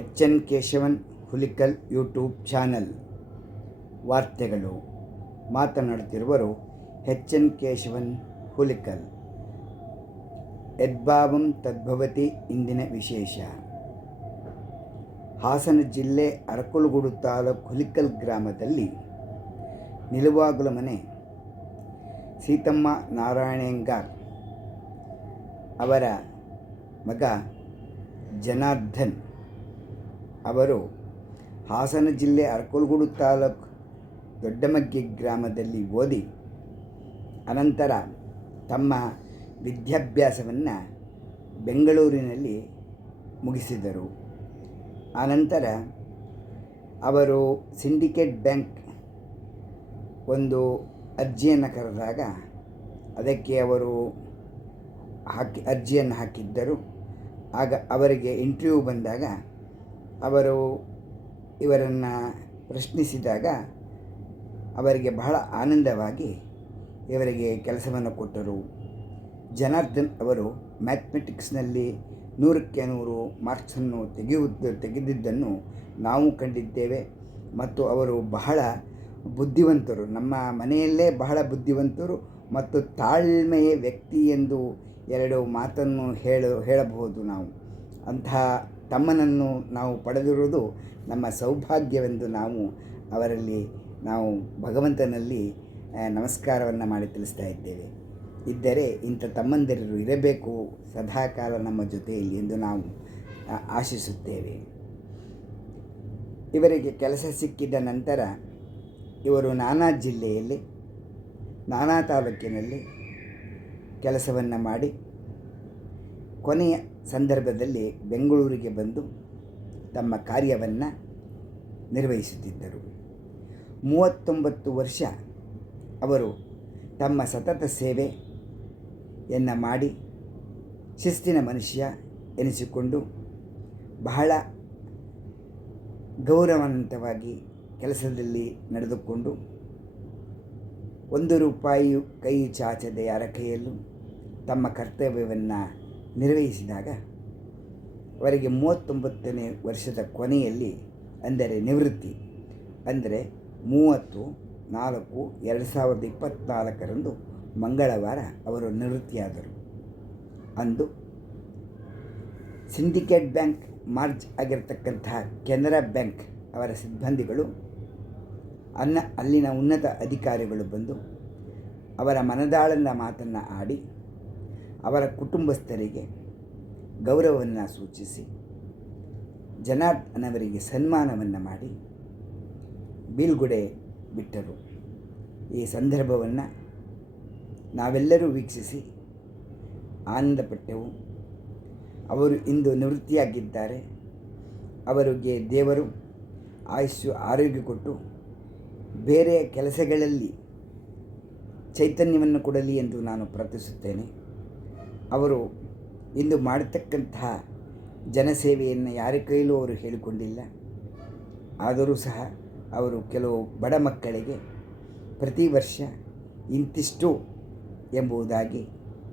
ಎಚ್.ಎನ್. Keshavan Hulikal YouTube channel. ವಾರ್ತೆಗಳು. ಮಾತನಾಡುತ್ತಿರುವರು ಎಚ್.ಎನ್. ಕೇಶವನ್ ಹುಲಿಕಲ್. ಯದ್ಭಾವಂ ತದ್ಭವತಿ. ಇಂದಿನ ವಿಶೇಷ. ಹಾಸನ ಜಿಲ್ಲೆ ಅರಕಲಗೂಡು ತಾಲೂಕು ಹುಲಿಕಲ್ ಗ್ರಾಮದಲ್ಲಿ ನಿಲುವಾಗಲು ಮನೆ ಸೀತಮ್ಮ ನಾರಾಯಣಯ್ಯಂಗಾರ್ ಅವರ ಮಗ ಜನಾರ್ದನ್ ಅವರು ಹಾಸನ ಜಿಲ್ಲೆ ಅರಕಲಗೂಡು ತಾಲೂಕು ದೊಡ್ಡಮಗ್ಗಿ ಗ್ರಾಮದಲ್ಲಿ ಓದಿ ಅನಂತರ ತಮ್ಮ ವಿದ್ಯಾಭ್ಯಾಸವನ್ನು ಬೆಂಗಳೂರಿನಲ್ಲಿ ಮುಗಿಸಿದರು. ಆನಂತರ ಅವರು ಸಿಂಡಿಕೇಟ್ ಬ್ಯಾಂಕ್ ಒಂದು ಅರ್ಜಿಯನ್ನು ಕರೆದಾಗ ಅದಕ್ಕೆ ಅವರು ಅರ್ಜಿಯನ್ನು ಹಾಕಿದ್ದರು. ಆಗ ಅವರಿಗೆ ಇಂಟರ್ವ್ಯೂ ಬಂದಾಗ ಅವರು ಇವರನ್ನು ಪ್ರಶ್ನಿಸಿದಾಗ ಅವರಿಗೆ ಬಹಳ ಆನಂದವಾಗಿ ಇವರಿಗೆ ಕೆಲಸವನ್ನು ಕೊಟ್ಟರು. ಜನಾರ್ದನ್ ಅವರು ಮ್ಯಾಥಮೆಟಿಕ್ಸ್ನಲ್ಲಿ 100ಕ್ಕೆ 100 ಮಾರ್ಕ್ಸನ್ನು ತೆಗೆದಿದ್ದನ್ನು ನಾವು ಕಂಡಿದ್ದೇವೆ. ಮತ್ತು ಅವರು ಬಹಳ ಬುದ್ಧಿವಂತರು, ನಮ್ಮ ಮನೆಯಲ್ಲೇ ಬಹಳ ಬುದ್ಧಿವಂತರು ಮತ್ತು ತಾಳ್ಮೆಯ ವ್ಯಕ್ತಿ ಎಂದು 2 ಮಾತನ್ನು ಹೇಳಬಹುದು ನಾವು. ಅಂತಹ ತಮ್ಮನನ್ನು ನಾವು ಪಡೆದಿರುವುದು ನಮ್ಮ ಸೌಭಾಗ್ಯವೆಂದು ನಾವು ಭಗವಂತನಲ್ಲಿ ನಮಸ್ಕಾರವನ್ನು ಮಾಡಿ ತಿಳಿಸ್ತಾ ಇದ್ದೇವೆ. ಇದ್ದರೆ ಇಂಥ ತಮ್ಮಂದಿರು ಇರಬೇಕು ಸದಾಕಾಲ ನಮ್ಮ ಜೊತೆಯಲ್ಲಿ ಎಂದು ನಾವು ಆಶಿಸುತ್ತೇವೆ. ಇವರಿಗೆ ಕೆಲಸ ಸಿಕ್ಕಿದ ನಂತರ ಇವರು ನಾನಾ ಜಿಲ್ಲೆಯಲ್ಲಿ ನಾನಾ ತಾಲೂಕಿನಲ್ಲಿ ಕೆಲಸವನ್ನು ಮಾಡಿ ಕೊನೆಯ ಸಂದರ್ಭದಲ್ಲಿ ಬೆಂಗಳೂರಿಗೆ ಬಂದು ತಮ್ಮ ಕಾರ್ಯವನ್ನು ನಿರ್ವಹಿಸುತ್ತಿದ್ದರು. 39 ವರ್ಷ ಅವರು ತಮ್ಮ ಸತತ ಸೇವೆಯನ್ನು ಮಾಡಿ ಶಿಸ್ತಿನ ಮನುಷ್ಯ ಎನಿಸಿಕೊಂಡು ಬಹಳ ಗೌರವಾನ್ವಿತವಾಗಿ ಕೆಲಸದಲ್ಲಿ ನಡೆದುಕೊಂಡು 1 ರೂಪಾಯಿಯು ಕೈ ಚಾಚದೆ ಯಾರ ಕೈಯಲ್ಲೂ ತಮ್ಮ ಕರ್ತವ್ಯವನ್ನು ನಿರ್ವಹಿಸಿದಾಗ ಅವರಿಗೆ 39ನೇ ವರ್ಷದ ಕೊನೆಯಲ್ಲಿ ಅಂದರೆ ನಿವೃತ್ತಿ ಅಂದರೆ 30/4/2024 ಮಂಗಳವಾರ ಅವರು ನಿವೃತ್ತಿಯಾದರು. ಅಂದು ಸಿಂಡಿಕೇಟ್ ಬ್ಯಾಂಕ್ ಮಾರ್ಜ್ ಆಗಿರತಕ್ಕಂತಹ ಕೆನರಾ ಬ್ಯಾಂಕ್ ಅವರ ಸಿಬ್ಬಂದಿಗಳು ಅಲ್ಲಿನ ಉನ್ನತ ಅಧಿಕಾರಿಗಳು ಬಂದು ಅವರ ಮನದಾಳದ ಮಾತನ್ನು ಆಡಿ ಅವರ ಕುಟುಂಬಸ್ಥರಿಗೆ ಗೌರವವನ್ನು ಸೂಚಿಸಿ ಜನಾರ್ದನ್ ಅವರಿಗೆ ಸನ್ಮಾನವನ್ನು ಮಾಡಿ ಬೀಳ್ಗೊಡೆ ಬಿಟ್ಟರು. ಈ ಸಂದರ್ಭವನ್ನು ನಾವೆಲ್ಲರೂ ವೀಕ್ಷಿಸಿ ಆನಂದಪಟ್ಟೆವು. ಅವರು ಇಂದು ನಿವೃತ್ತಿಯಾಗಿದ್ದಾರೆ. ಅವರಿಗೆ ದೇವರು ಆಯುಷ್ಯ ಆರೋಗ್ಯ ಕೊಟ್ಟು ಬೇರೆ ಕೆಲಸಗಳಲ್ಲಿ ಚೈತನ್ಯವನ್ನು ಕೊಡಲಿ ಎಂದು ನಾನು ಪ್ರಾರ್ಥಿಸುತ್ತೇನೆ. ಅವರು ಇಂದು ಮಾಡತಕ್ಕಂತಹ ಜನಸೇವೆಯನ್ನು ಯಾರ ಕೈಲೂ ಅವರು ಹೇಳಿಕೊಂಡಿಲ್ಲ. ಆದರೂ ಸಹ ಅವರು ಕೆಲವು ಬಡ ಮಕ್ಕಳಿಗೆ ಪ್ರತಿ ವರ್ಷ ಇಂತಿಷ್ಟು ಎಂಬುದಾಗಿ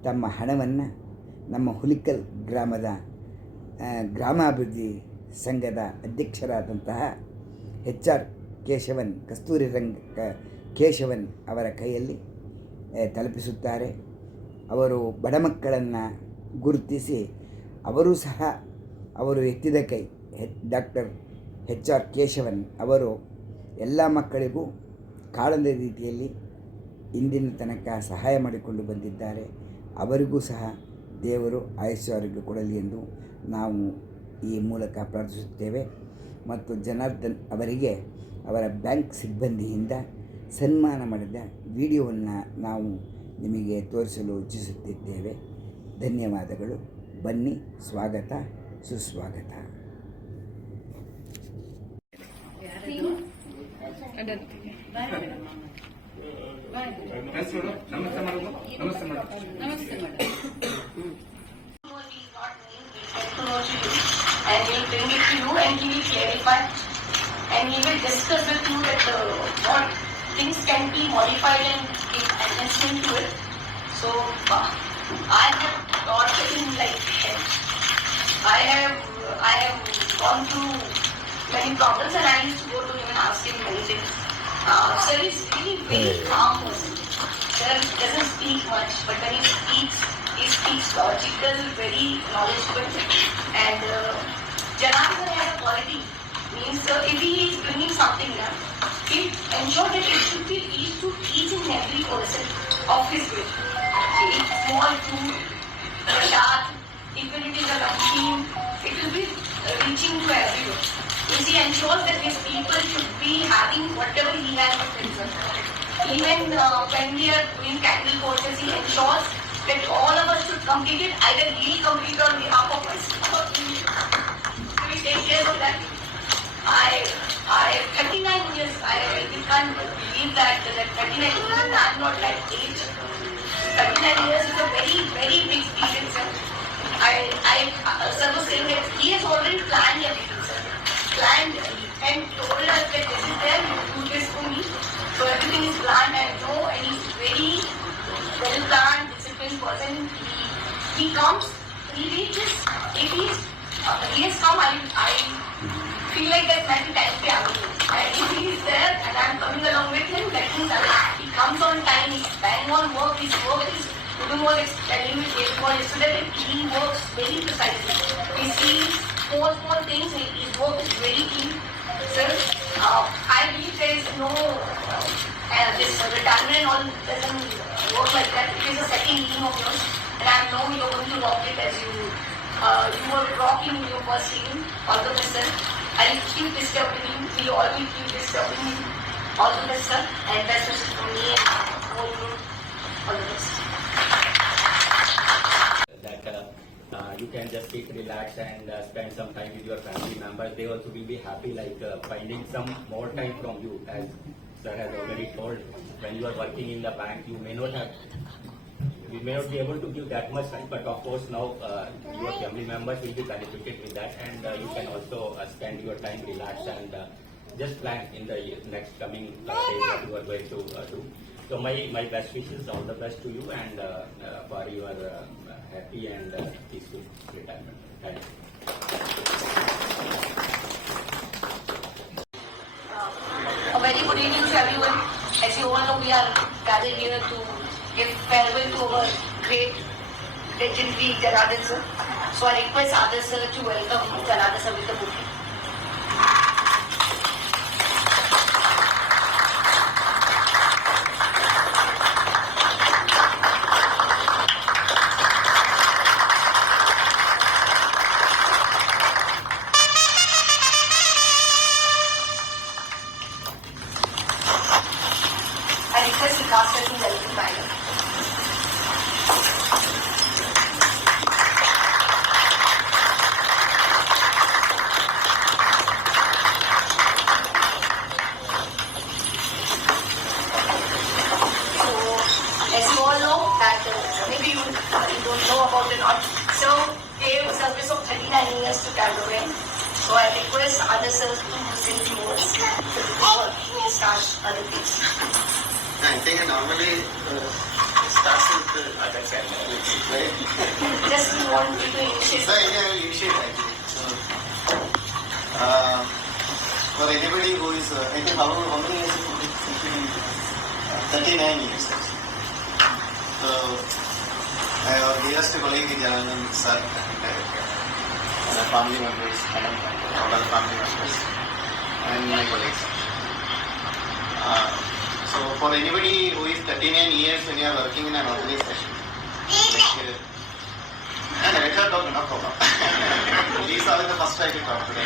ತಮ್ಮ ಹಣವನ್ನು ನಮ್ಮ ಹುಲಿಕಲ್ ಗ್ರಾಮದ ಗ್ರಾಮಾಭಿವೃದ್ಧಿ ಸಂಘದ ಅಧ್ಯಕ್ಷರಾದಂತಹ ಎಚ್.ಆರ್. ಕೇಶವನ್ ಕಸ್ತೂರಿ ಕೇಶವನ್ ಅವರ ಕೈಯಲ್ಲಿ ತಲುಪಿಸುತ್ತಾರೆ. ಅವರು ಬಡ ಮಕ್ಕಳನ್ನು ಗುರುತಿಸಿ ಅವರು ಸಹ ಅವರು ಎತ್ತಿದ ಕೈ ಡಾಕ್ಟರ್ ಎಚ್.ಆರ್. ಕೇಶವನ್ ಅವರು ಎಲ್ಲ ಮಕ್ಕಳಿಗೂ ಕಾಳದ ರೀತಿಯಲ್ಲಿ ಇಂದಿನ ತನಕ ಸಹಾಯ ಮಾಡಿಕೊಂಡು ಬಂದಿದ್ದಾರೆ. ಅವರಿಗೂ ಸಹ ದೇವರು ಆಯುಷ್ಯ ಆರೋಗ್ಯ ಕೊಡಲಿ ಎಂದು ನಾವು ಈ ಮೂಲಕ ಪ್ರಾರ್ಥಿಸುತ್ತೇವೆ. ಮತ್ತು ಜನಾರ್ದನ್ ಅವರಿಗೆ ಅವರ ಬ್ಯಾಂಕ್ ಸಿಬ್ಬಂದಿಯಿಂದ ಸನ್ಮಾನ ಮಾಡಿದ ವಿಡಿಯೋವನ್ನು ನಾವು ನಿಮಗೆ ತೋರಿಸಲು ಇಚ್ಛಿಸುತ್ತಿದ್ದೇವೆ. ಧನ್ಯವಾದಗಳು. ಬನ್ನಿ, ಸ್ವಾಗತ ಸುಸ್ವಾಗತ. And he will bring it to you and he will clarify and he will discuss with you that what things can be modified and give enhancement to it. So I have taught him like I have gone through many problems, and I used to go to him and ask him many things. Sir is really very calm person. Sir doesn't speak much, but when he speaks logical, very knowledgeable, and Janardhan has a quality. Means if he is bringing something now, he ensure that it should be reached to each and every person of his way. Small food, prasad, even if it is a vaccine, it will be reaching to everyone. Means he ensures that his people should be having whatever he has to present. Even when we are doing candle courses, he ensures that all of us should complete it, either he complete on behalf of us or we take care of that. I 39 years, I can't believe that 39 years, I'm not that age. 39 years is a very, very big experience. Sir was saying that he has already planned everything, sir. Planned and told us that this is there, you do this for me. So everything is planned, I know, and he's very well planned, disciplined person. He comes, he reaches, if he has come, I feel like that might be time travel. And if he is there and I'm coming along with him, that means he comes on time, he's bang on work, his work is doing what he's telling me so that he works very precisely. He sees small things, his work is very keen. Sir, I believe there is no, this retirement and all doesn't work like that. It is a second inning of yours, and I know you're going to rock it as you were rocking your first inning. All the best, sir. I'll keep disturbing him. We all will keep disturbing him. All the best, sir. And best wishes from me and the whole group. All the best. That you can just sit, relax, and spend some time with your family members. They also will be happy, finding some more time from you. As sir has already told, when you are working in the bank, you may not be able to give that much time, but of course now your family members will be benefited with that, and you can also spend your time, relax, and just plan in the next coming days what you are going to do. So my best wishes, all the best to you, and for your happy and peaceful retirement. Thank you. A very good evening to everyone. As you all know, we are gathered here to give farewell to our great legendary Janardhan sir. So I request Adarsh sir to welcome Janardhan sir with the bouquet. I request Vikas sir to welcome Madam. As you all know that maybe you don't know about it or not. So gave service of 39 years to Calvary. So I request other sir to say the words before we start other things. I think normally starts with the other side, right? Just we want you to initiate. So I will initiate actually. So for anybody who is, I think how many years? 39 years actually. So I have dearest colleague Janardhan sir and the family members, all the family members, and my colleagues. So for anybody who is 39 years when you are working in an organization, and let her talk, no problem. These are the first time to talk to them.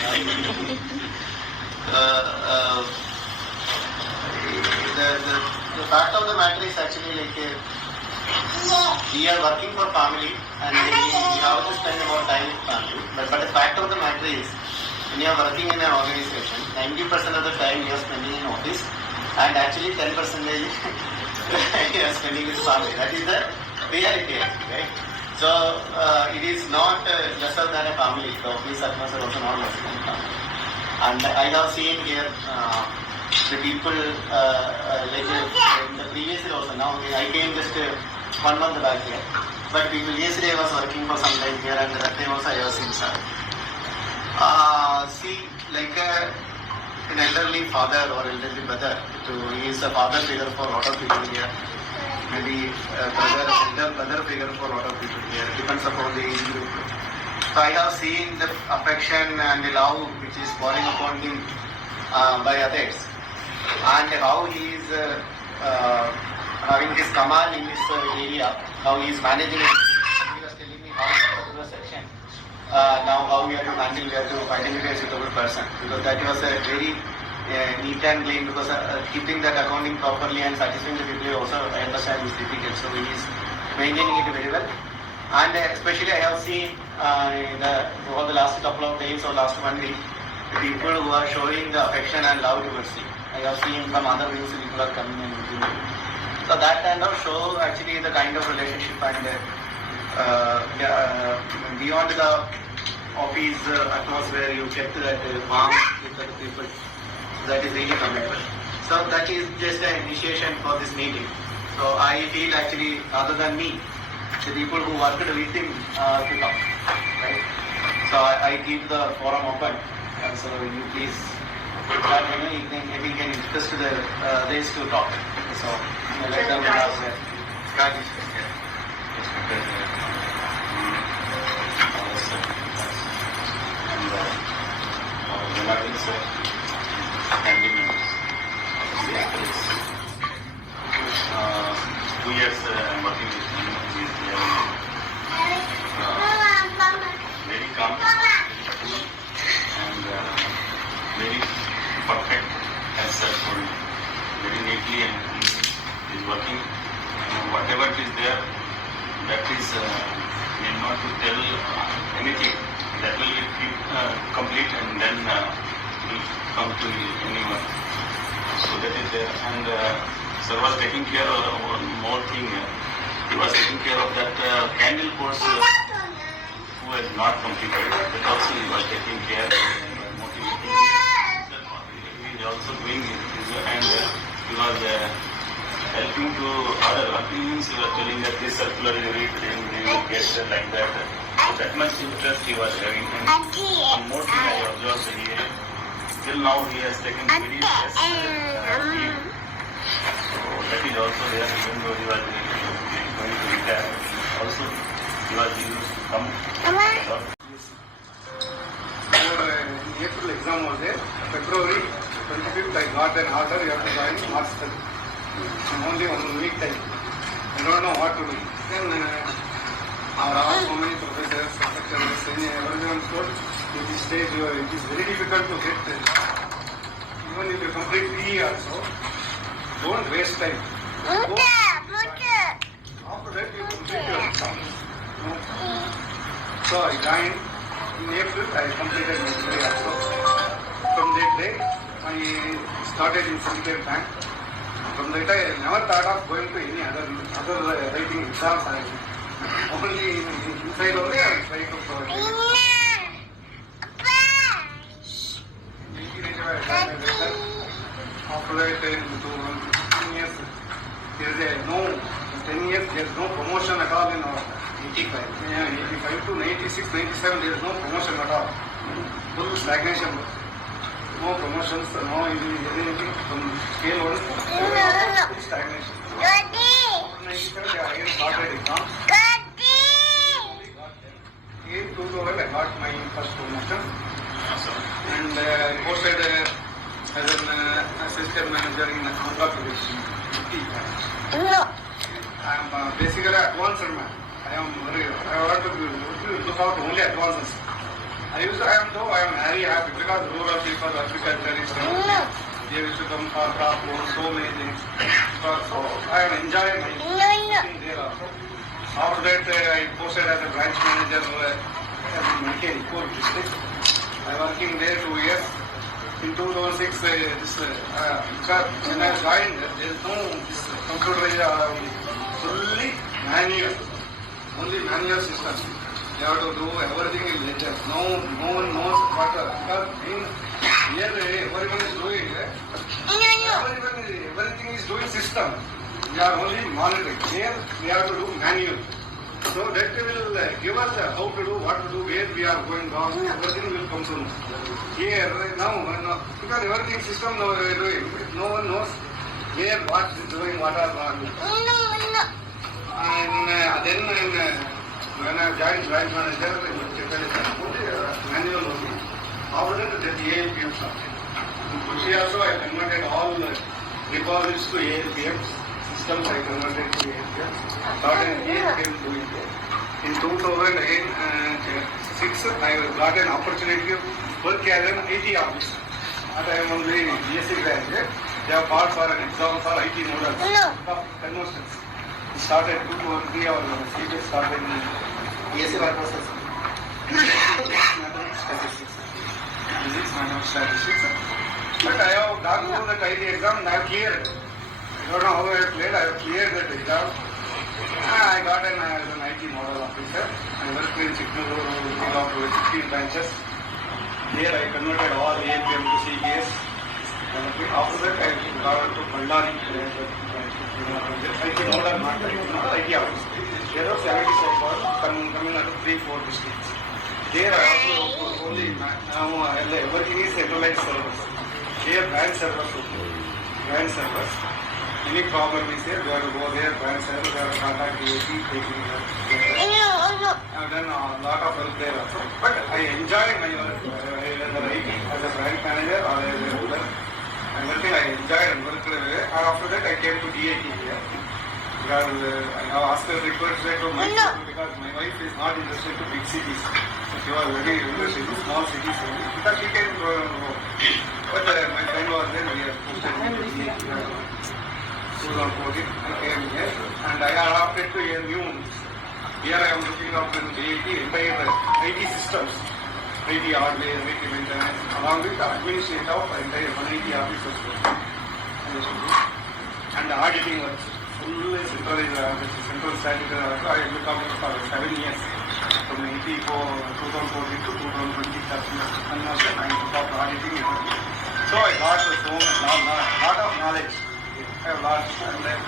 The fact of the matter is actually we are working for family and we have to spend more time with family. But the fact of the matter is when you are working in an organization, 90% of the time you are spending in office. And actually 10% you are spending with family. That is the reality, right? So it is not lesser than a family. The office atmosphere also not lesser than a family. And I have seen here the people in the previous year also. Now I came just 1 month back here. But people yesterday I was working for some time here, and that time also I was in sir. See, like an elderly father or elderly brother, he is a father figure for a lot of people here. Maybe a elder brother figure for a lot of people here. Depends upon the age group. So I have seen the affection and the love which is pouring upon him by others, and how he is having his command in this area, how he is managing it. He was telling me how that particular section. Now how we have to handle, we have to identify a suitable person, because that was a very neat and clean, because keeping that accounting properly and satisfying the people also, I understand, is difficult. So he is maintaining it very well. And especially I have seen over the last couple of days or last 1 week, the people who are showing the affection and love towards him. I have seen from other wings people are coming and meeting him. So that kind of show actually the kind of relationship and beyond the office atmosphere, you kept that warmth with the people. That is really commendable. So that is just an initiation for this meeting. So I feel actually, other than me, the people who worked with him to talk. Right? So I keep the forum open. So you please, maybe you can interest the others to talk. So let them have that. Family members of the actors. 2 years I'm working with him. He is very calm, cool, and very perfect as such, very neatly, and he is working. Whatever it is there, that is need not to tell anything. That will keep complete, and then will come to anyone. So that is there. And sir was taking care of one more thing. He was taking care of that candle course who has not completed. That also he was taking care and motivating. He is also doing it. And he was helping to other opinions. He was telling that this circular is very they will get like that. So that much interest he was having. And one more thing I observed here. Till now he has taken very less leave. So that is also there, even though he was going to retire. Also he was used to come. In April exam was there. February 25th I got an order, you have to join March 3rd. Only 1 week time. I don't know what to do. Then our so many professors, lecturers, everyone told at this stage it is very difficult to get, even if you complete PE also, don't waste time. Go. After that you complete your exam. So I joined in April, I completed my degree also. From that day I started in Syndicate Bank. From that I never thought of going to any other writing exams. Only inside only I try to provide. After that, 10 years, there is no 10 years. There is no promotion at all in our 85. 85 to 96, 97. There is no promotion at all. Full stagnation. No promotions. No anything from scale 1 to full stagnation. 97, I again started exams. In 2000, I got my first promotion. And posted as an assistant manager in Andhra Pradesh. I am basically advanced man. I want to look out only advances. I am very happy because rural people, agriculture is they used to come for crop loans, so many things. So I am enjoying my thing there also. After that, I posted as a branch manager in Mankeri, Core district. I working there 2 years. In 2006, when I joined, there is no computer, fully manual, only manual system. You have to do everything in ledger. No one knows what, because here everyone is doing, everything is doing system. We are only monitoring. Here we have to do manual. So that will give us how to do, what to do, where we are going wrong, everything will come to know. Here, now, because everything system now we are doing, no one knows where what is doing, what are wrong. And then when I joined branch manager, manual only. After that, the ALPM started. In Kushi also, I converted all deposits to ALPMs. Systems I converted to ALPMs. Started ALPM doing it. In 2006, I got an opportunity to work as an IT officer. At I am only BSc graduate. They have called for an exam for IT models. Conversions. Started 2 to 3 hours. CBS started in BSc purposes. Statistics. Physics, mathematics, statistics. But I have gone through the IT exam and I have cleared. I don't know how I have cleared. I have cleared that exam. I got as an IT model officer. I worked in Signal of 15 branches. Here I converted all ALPM to CBS. After that I got to Ballari. IT model, not IT office. There are 76 calls coming out of 3-4 districts. There I also only now everything is centralized servers. Here branch servers. Branch servers. Any problem is there, we have to go there, branch server, we have to contact DAT, taking I have done a lot of work there also. But I enjoy my work, whether IT as a branch manager or as a ruler. Everything I enjoyed and worked there. And after that I came to DAT here. Because I have asked her request to my because my wife is not interested to big cities. She was very interested in small cities only. Because she can go. But my friend was there, we have posted in DAT. 2014, I came here and I adopted to a new. Here I am looking after the entire IT systems, IT hardware, IT maintenance, along with the administrative of entire 180 offices. And the auditing works, full central statutory work, I look after for 7 years. From 2014 to 2020, and also I look after auditing. So I got so lot of knowledge. I have lost and I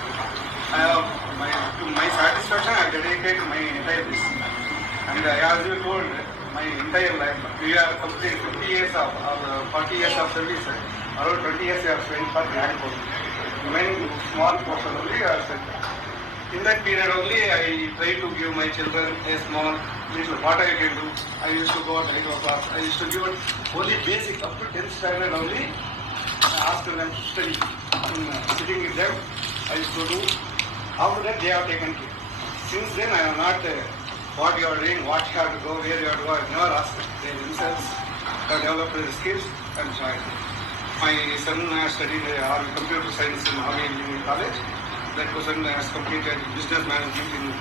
have to my satisfaction I dedicate my entire business. And as you told, my entire life, we are completing 50 years of 40 years of service, around 20 years I have spent for grand post. Remaining small portion only I have spent. In that period only I try to give my children a small little what I can do. I used to go at 8 o'clock. I used to give only basic up to 10th standard only. I asked them to study. Sitting with them, I used to do. After that, they have taken care. Since then, I am not what you are doing, what you have to go, where you have to go. I have never asked. They themselves have developed their skills and joined. My son studied computer science in Army Engineering College. That person has completed business management in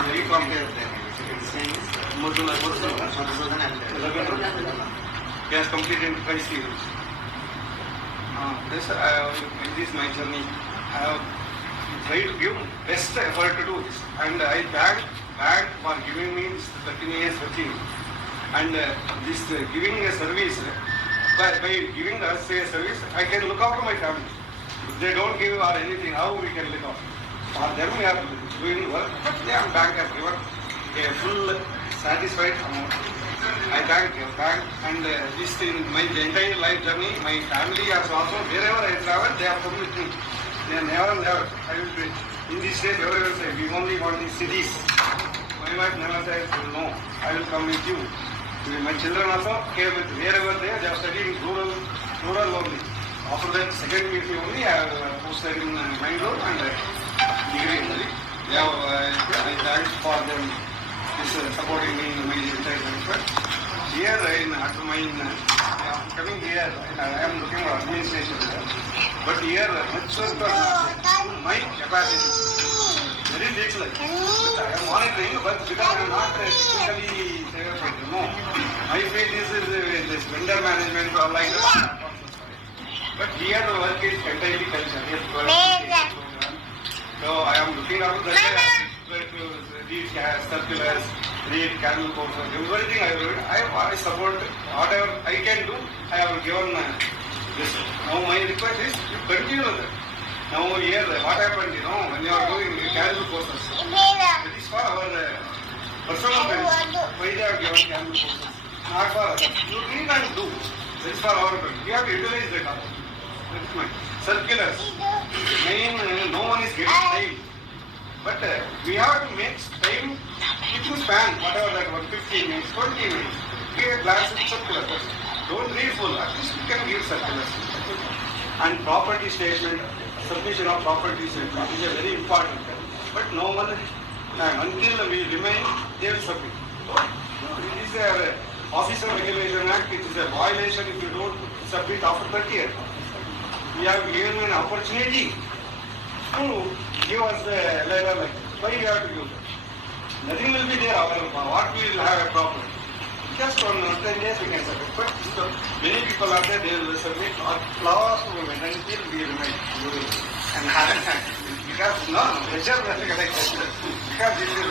very complicated. He has completed 5 years. This is my journey. I have tried to give best effort to do this, and I thank for giving me this 13 years working. And this giving a service, by giving us a service, I can look after my family. If they don't give or anything, how we can look after? For them we are doing work, but they are bank has given a full satisfied amount. I thank and this in my entire life journey, my family has also, wherever I travel, they have come with me. They are never, I will be, in these days, everyone say, we only want these cities. My wife never says, no, I will come with you. My children also came with wherever they are studying rural only. After that, second PhD only, I have posted in Bangalore and degree only. They have, I thank for them. Supporting me in my entire life. Here, after my coming here, I am looking for administration. But here, much work my capacity. Very little. I am monitoring, but because I am not technically certified. No. My field is this vendor management or like that. But here the work is entirely culture. So I am looking after that. Read circulars, read candle courses, everything I read. I support whatever I can do. I have given this. Now my request is you continue with it. Now here what happened, when you are doing candle courses, it is for our personal benefit. Why they have given camel courses? Not for others. You need and do. This is for our benefit. We have to utilize that. That is my circulars. Main, no one is getting time. But we have to make time to span whatever that one 15 minutes, 20 minutes. Give a glance at circulars. Don't read full. At least you can give circulars. And property statement, submission of property statement is a very important. But no one, until we remain, they will submit. It is a Officer Regulation Act. It is a violation if you don't submit after 30 years. We have given an opportunity to give us the letter like why you have to give that? Nothing will be there available. What we will have a problem? Just on 10 days we can submit. But many people are there, they will submit last moment until we remain. And because no, measure because this is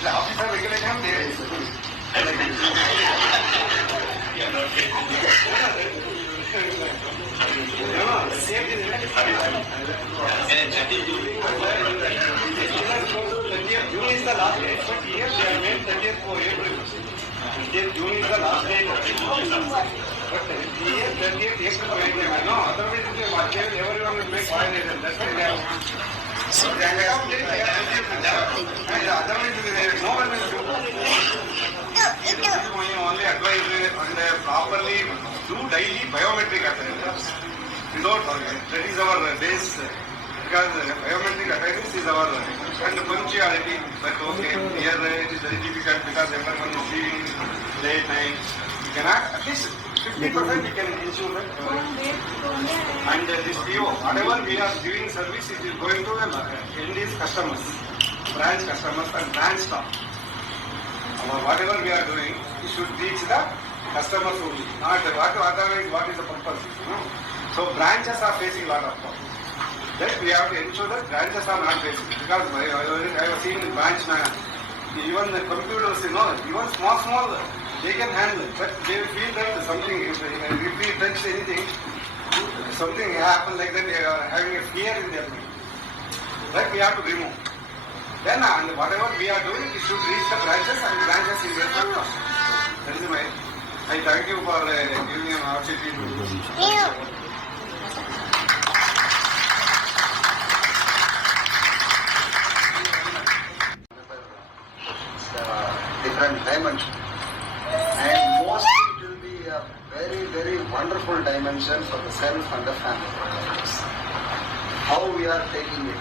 the officer regulation there. June is the last date, but here they have made 30th for April. 30th June is the last date. But here 30th April, no, otherwise everyone will make violation. That's why they have. They have date, they have otherwise no one will do. Only advise and properly do daily biometric attendance. Without that is our base. Because biometric attendance is our and punctuality. But okay, here it is very difficult because everyone is leaving late night. We cannot, at least 50% we can ensure that. And this PO, whatever we are giving service, it is going to the end customers, branch customers and branch staff. Whatever we are doing, we should reach the customers only. Not otherwise, what is the purpose? So branches are facing a lot of problems. Then we have to ensure that branches are not facing. Because I was seeing the branch man, even the computers, even small, they can handle it. But they feel that something, if we touch anything, something happen like that, they are having a fear in their mind. That we have to remove. Then whatever we are doing, it should reach the branches and the branches in their purpose. That is my. I thank you for giving an opportunity to do this. Different dimension, and mostly it will be a very, very wonderful dimension for the self and the family. How we are taking it,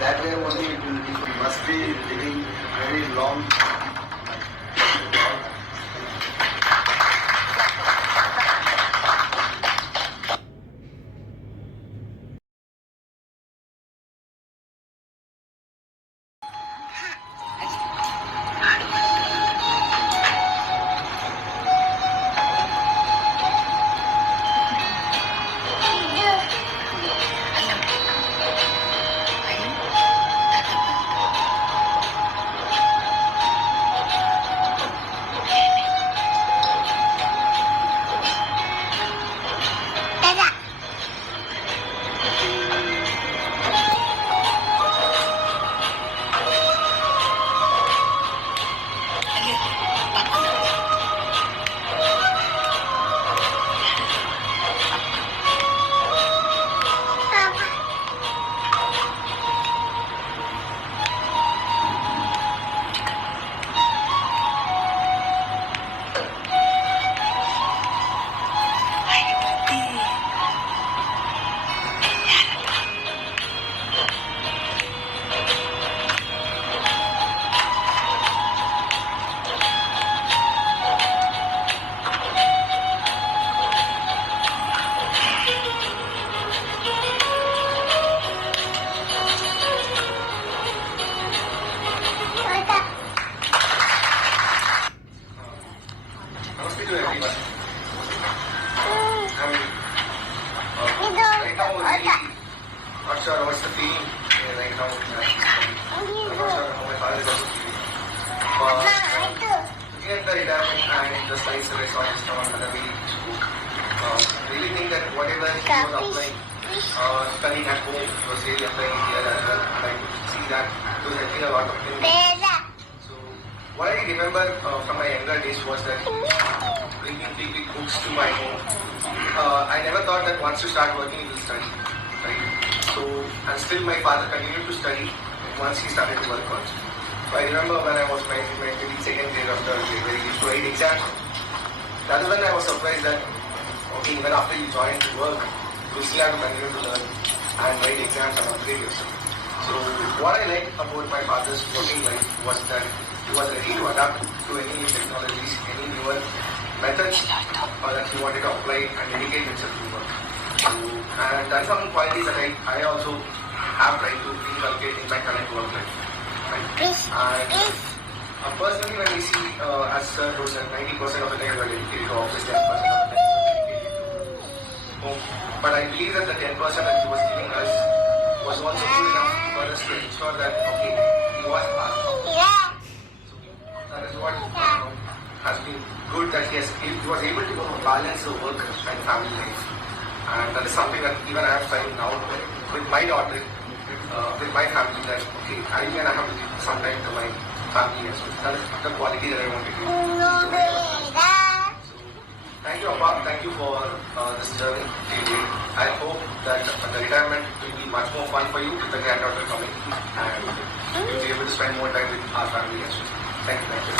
that way only it will be. We must be living very long. What's the feeling right now? I'm not sure how my father is also feeling. Looking at the retirement and the size of resort system on the way, really think that whatever he was applying, studying at home, he was really applying here as well. And I could see that was helping a lot of things. So what I remember from my younger days was that bringing big books to my home. I never thought that once you start working, you will study, right? So, and still my father continued to study once he started to work also. So I remember when I was my maybe second grade or third grade, where he used to write exams. That is when I was surprised that, okay, even after you join to work, you still have to continue to learn and write exams and upgrade yourself. So what I liked about my father's working life was that he was ready to adapt to any new technologies, any newer methods that he wanted to apply and dedicate himself to work. So, and that's some qualities that I also have tried to inculcate in my current work life. Right? And personally, when we see, as Sir who said, 90% of the time we are dedicated to office, 10% of the time we are dedicated to home. But I believe that the 10% that he was giving us was also good enough for us to ensure that, okay, he was part of it. So that is what has been good, that he was able to balance the work and family life. And that is something that even I have tried now with my daughter, with my family, that, okay, I have to give some time to my family as well. That is the quality that I want to give to my daughter. Thank you, Appa. Thank you for this journey. I hope that the retirement will be much more fun for you with the granddaughter coming, and you'll be able to spend more time with our family as well. Thank you. Thank you.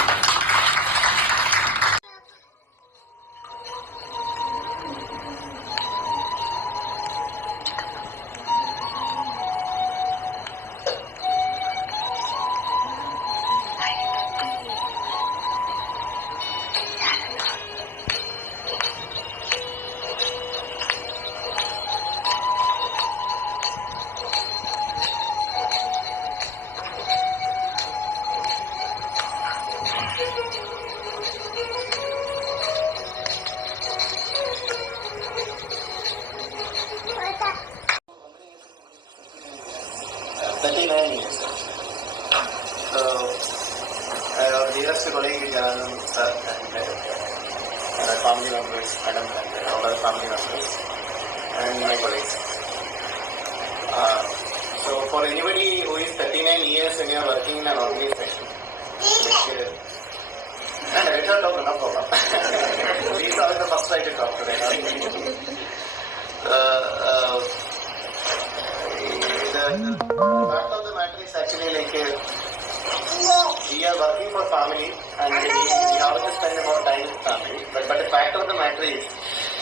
Dearest colleague Jananand sir and my family members, madam and all other family members and my colleagues. So for anybody who is 39 years and you are working in an organization, which let her talk, no problem. These are the first right to talk today. The fact of the matter is actually like we are working for family and we have to spend more time with family. But the fact of the matter is,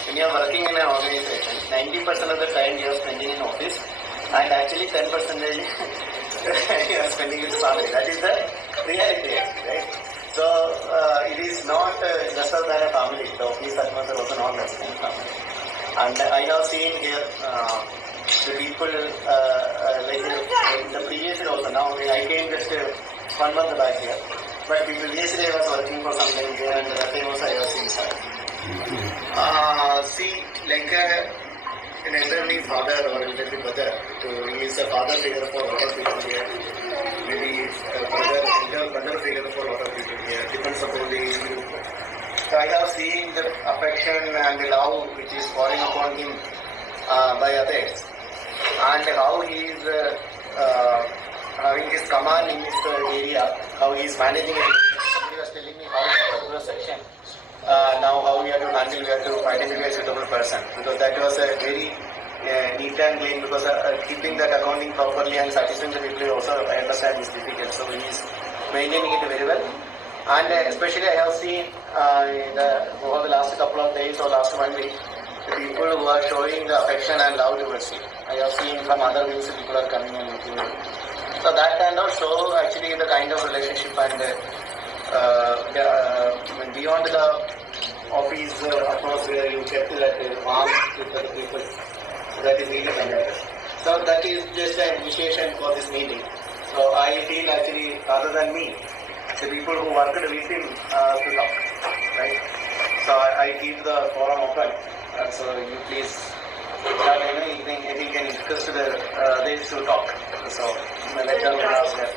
when you are working in an organization, 90% of the time you are spending in office and actually 10% you are spending with family. That is the reality, right? So it is not lesser than a family. The office atmosphere is also not lesser than a family. And I have seen here the people like the previous year also. Now I came just 1 month back here. But previously I was working for some time here and that time also I was inside. See, like an elderly father or elderly brother, he is a father figure for a lot of people here. Maybe a brother figure for a lot of people here. Depends upon the age group. So I have seen the affection and the love which is falling upon him by others. And how he is having his command in this area, how he is managing it. Somebody was telling me how to do a section. Now how we have to handle, we have to identify a suitable person. Because that was a very neat and clean, because keeping that accounting properly and satisfying the people also, I understand, is difficult. So he is maintaining it very well. And especially I have seen over the last couple of days or last 1 week, the people who are showing the affection and love towards you. I have seen from other wings people are coming and meeting you. So that kind of show actually the kind of relationship and beyond the office atmosphere, you kept that warmth with the people. So that is really fantastic. So that is just an initiation for this meeting. So I feel actually, rather than me, the people who worked with him to talk, right? So I keep the forum open. So you please start anything you can discuss to the others to talk. So let them ask that.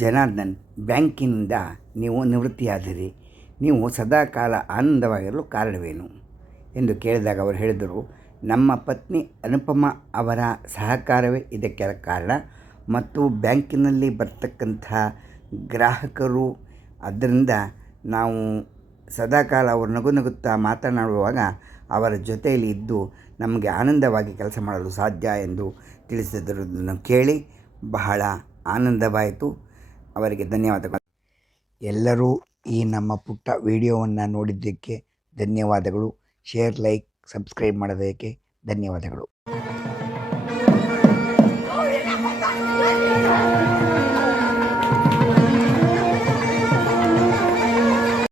Janardhan, ಬ್ಯಾಂಕಿನಿಂದ ನೀವು ನಿವೃತ್ತಿಯಾದಿರಿ, ನೀವು ಸದಾಕಾಲ ಆನಂದವಾಗಿರಲು ಕಾರಣವೇನು ಎಂದು ಕೇಳಿದಾಗ ಅವರು ಹೇಳಿದರು, ನಮ್ಮ ಪತ್ನಿ ಅನುಪಮ ಅವರ ಸಹಕಾರವೇ ಇದಕ್ಕೆ ಕಾರಣ ಮತ್ತು ಬ್ಯಾಂಕಿನಲ್ಲಿ ಬರ್ತಕ್ಕಂಥ ಗ್ರಾಹಕರು, ಅದರಿಂದ ನಾವು ಸದಾಕಾಲ ಅವರು ನಗುತ್ತಾ ಮಾತನಾಡುವಾಗ ಅವರ ಜೊತೆಯಲ್ಲಿ ಇದ್ದು ನಮಗೆ ಆನಂದವಾಗಿ ಕೆಲಸ ಮಾಡಲು ಸಾಧ್ಯ ಎಂದು ತಿಳಿಸಿದರನ್ನು ಕೇಳಿ ಬಹಳ ಆನಂದವಾಯಿತು. ಅವರಿಗೆ ಧನ್ಯವಾದಗಳು. ಎಲ್ಲರೂ ಈ ನಮ್ಮ ಪುಟ್ಟ ವಿಡಿಯೋವನ್ನು ನೋಡಿದ್ದಕ್ಕೆ ಧನ್ಯವಾದಗಳು. ಶೇರ್, ಲೈಕ್, ಸಬ್ಸ್ಕ್ರೈಬ್ ಮಾಡೋದಕ್ಕೆ ಧನ್ಯವಾದಗಳು.